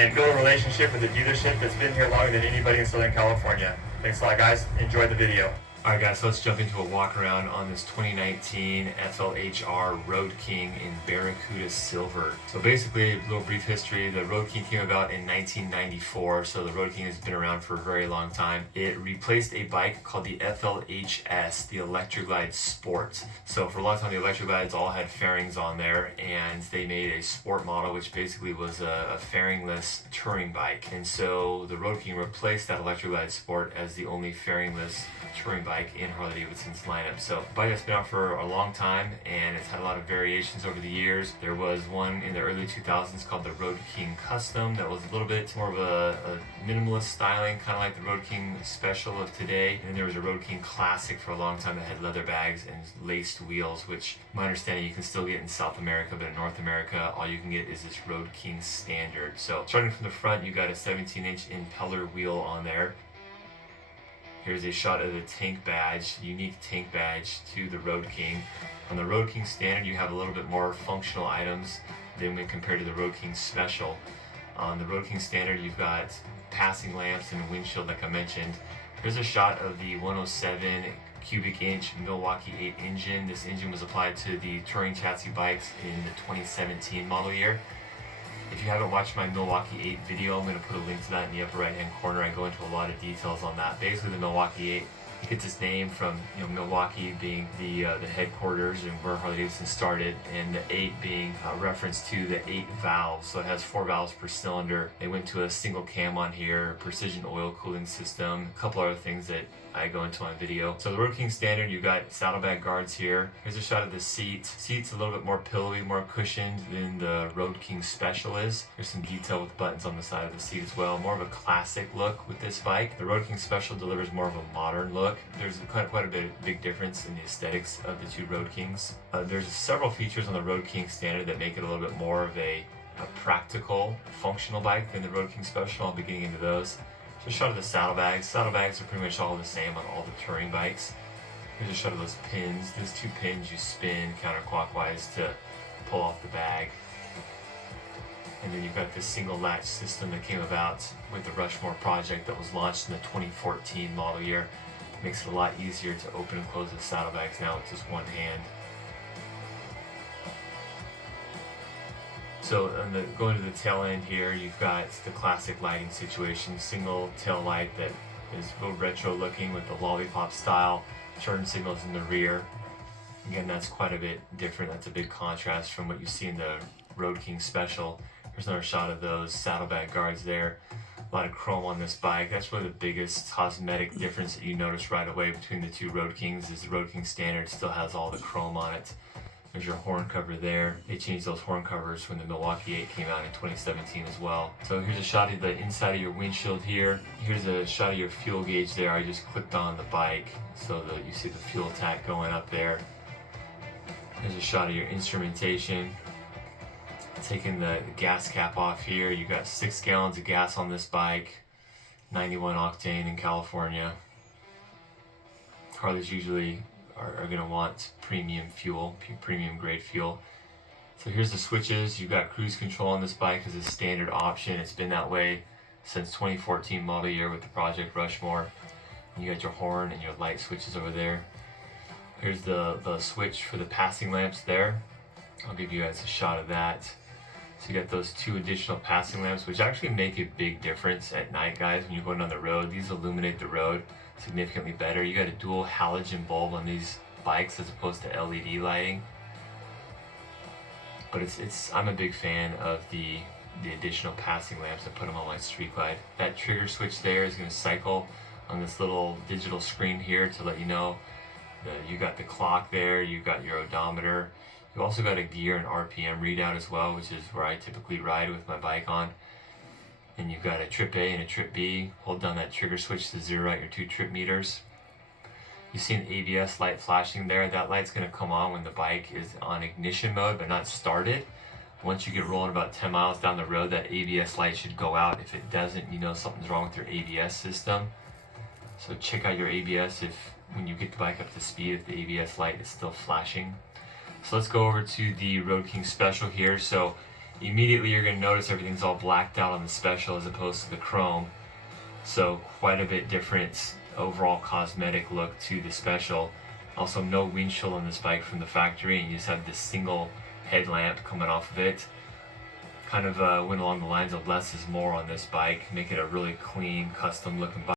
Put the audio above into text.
and build a relationship with a dealership that's been here longer than anybody in Southern California. Thanks a lot, guys. Enjoy the video. Alright guys, so let's jump into a walk around on this 2019 FLHR Road King in Barracuda Silver. So basically, a little brief history, the Road King came about in 1994, so the Road King has been around for a very long time. It replaced a bike called the FLHS, the Electroglide Sport. So for a long time, the Electroglides all had fairings on there, and they made a sport model, which basically was a fairingless touring bike. And so the Road King replaced that Electroglide Sport as the only fairingless touring bike in Harley Davidson's lineup. So the bike has been out for a long time, and it's had a lot of variations over the years. There was one in the early 2000s called the Road King Custom that was a little bit more of a minimalist styling, kind of like the Road King Special of today. And then there was a Road King Classic for a long time that had leather bags and laced wheels, which my understanding you can still get in South America, but in North America all you can get is this Road King Standard. So starting from the front, you got a 17-inch impeller wheel on there. Here's a shot of the tank badge, unique tank badge to the Road King. On the Road King Standard, you have a little bit more functional items than when compared to the Road King Special. On the Road King Standard, you've got passing lamps and a windshield, like I mentioned. Here's a shot of the 107 cubic inch Milwaukee 8 engine. This engine was applied to the touring chassis bikes in the 2017 model year. If you haven't watched my Milwaukee 8 video, I'm going to put a link to that in the upper right hand corner. I go into a lot of details on that. Basically, the Milwaukee 8 gets its name from Milwaukee being the headquarters and where Harley Davidson started, and the 8 being a reference to the 8 valves. So it has 4 valves per cylinder. They went to a single cam on here, precision oil cooling system, a couple other things that I go into on video. So the Road King Standard, you've got saddlebag guards here. Here's a shot of the seat. Seat's a little bit more pillowy, more cushioned than the Road King Special is. There's some detail with buttons on the side of the seat as well. More of a classic look with this bike. The Road King Special delivers more of a modern look. There's quite a big difference in the aesthetics of the two Road Kings. There's several features on the Road King Standard that make it a little bit more of a practical, functional bike than the Road King Special. I'll be getting into those. Here's a shot of the saddlebags. Saddlebags are pretty much all the same on all the touring bikes. Here's a shot of those pins. Those 2 pins you spin counterclockwise to pull off the bag. And then you've got this single latch system that came about with the Rushmore project that was launched in the 2014 model year. Makes it a lot easier to open and close the saddlebags now with just one hand. So going to the tail end here, you've got the classic lighting situation, single tail light that is real retro looking with the lollipop style, turn signals in the rear. Again, that's quite a bit different. That's a big contrast from what you see in the Road King Special. Here's another shot of those saddlebag guards there. A lot of chrome on this bike. That's really the biggest cosmetic difference that you notice right away between the two Road Kings is the Road King Standard still has all the chrome on it. There's your horn cover there. They changed those horn covers when the Milwaukee 8 came out in 2017 as well. So here's a shot of the inside of your windshield here. Here's a shot of your fuel gauge there. I just clicked on the bike so that you see the fuel tank going up there. Here's a shot of your instrumentation. Taking the gas cap off here. You got 6 gallons of gas on this bike. 91 octane in California. Harleys usually are going to want premium fuel, premium grade fuel. So here's the switches. You've got cruise control on this bike as a standard option. It's been that way since 2014 model year with the Project Rushmore. And you got your horn and your light switches over there. Here's the switch for the passing lamps there. I'll give you guys a shot of that. So you got those 2 additional passing lamps, which actually make a big difference at night, guys, when you're going down the road. These illuminate the road significantly better. You got a dual halogen bulb on these bikes as opposed to LED lighting. But I'm a big fan of the additional passing lamps. I put them on my street glide. That trigger switch there is going to cycle on this little digital screen here to let you know that you got the clock there, you got your odometer. You've also got a gear and RPM readout as well, which is where I typically ride with my bike on. And you've got a trip A and a trip B. Hold down that trigger switch to zero out your 2 trip meters. You see an ABS light flashing there. That light's going to come on when the bike is on ignition mode but not started. Once you get rolling about 10 miles down the road, that ABS light should go out. If it doesn't, you know something's wrong with your ABS system. So check out your ABS if when you get the bike up to speed, if the ABS light is still flashing. So let's go over to the Road King Special here. So Immediately you're going to notice everything's all blacked out on the Special as opposed to the chrome. So quite a bit different overall cosmetic look to the Special. Also no windshield on this bike from the factory, and you just have this single headlamp coming off of it. Kind of went along the lines of less is more on this bike, make it a really clean, custom looking bike.